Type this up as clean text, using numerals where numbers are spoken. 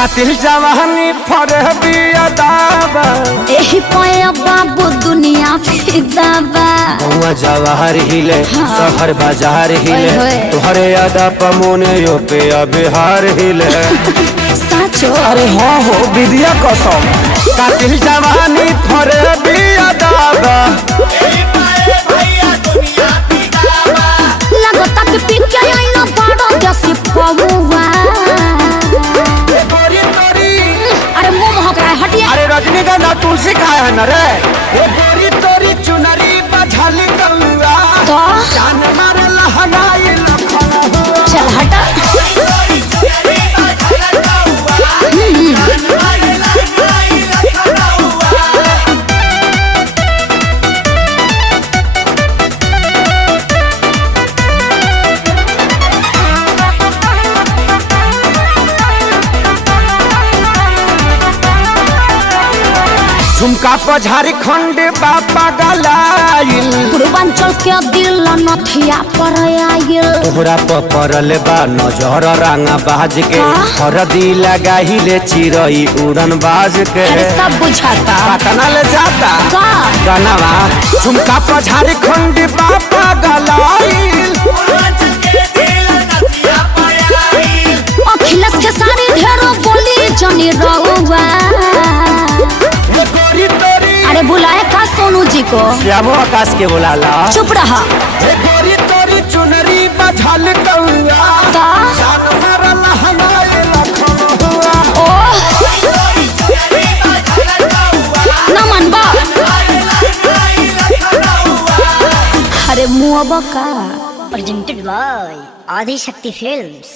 कातिल जवानी फरहबी अदाबा एही पाया बाबू दुनिया फिदाबा गौवा जवाहर हिले शहर बाजार हिले तोहरे अदा पमोने यो पे बिहार हिले साचो अरे हाँ हो विद्या कसम कातिल जवानी फरहबी अदाबा लगता कि पिके आईना बड़ा जैसी पवुआ अरे मुंह महक रहा है हटिए। अरे रजनीगंधा तुलसी खाए है न रे ये गोरी तोरी चुनरी बझल कौआ तो जान मारे लहनाई लखनऊ चल हटा झुमका पर झारखंड बापा गलाइल पूर्वांचल के दिल नथिया पर आइल तोहरा पर पड़ल बा नजर रंगा बाज के हरदी लगाहिले चिरई उड़न बाज के अरे सब बुझाता पटना ले जाता का गनवा झुमका पर झारखंड बापा गलाइल अखिलेश के सारे ढेरों बोली जनी रहुआ अरे बुलाए का सोनू जी को श्यामो आकाश के बुलाला चुप रहा गोरी तोरी चुनरी बझल कौआ का जान मारे लहनाई लखनऊ ओ न मनबा अरे मुँह का presented by Adi Shakti Films.